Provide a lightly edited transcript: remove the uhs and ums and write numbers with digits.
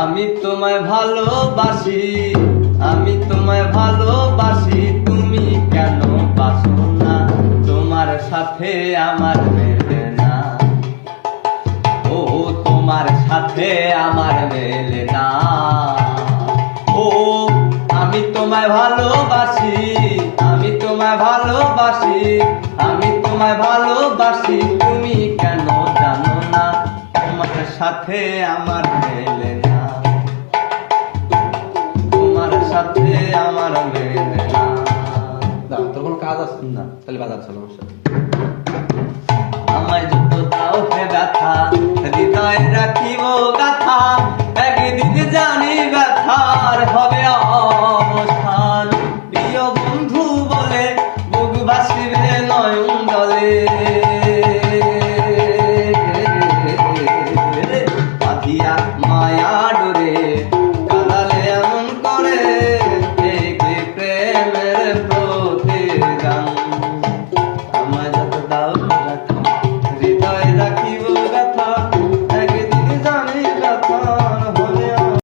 আমি তোমায় ভালোবাসি, আমি তোমায় ভালোবাসি, তুমি কেন বাসো না? তোমার সাথে আমার মেলে না, ও তোমার সাথে আমার মেলে না। ও আমি তোমায় ভালোবাসি, আমি তোমায় ভালোবাসি, আমি তোমায় ভালোবাসি, তুমি কেন জানো না? তোমার সাথে আমার মেলে না, তোমার সাথে আমার মেলে না। দাও, তোর কোনো কাজ আছে? না, তাহলে বাজার চলো আমার সাথে। আমায় যত দাও হে ব্যথা, হৃদয় রাখিব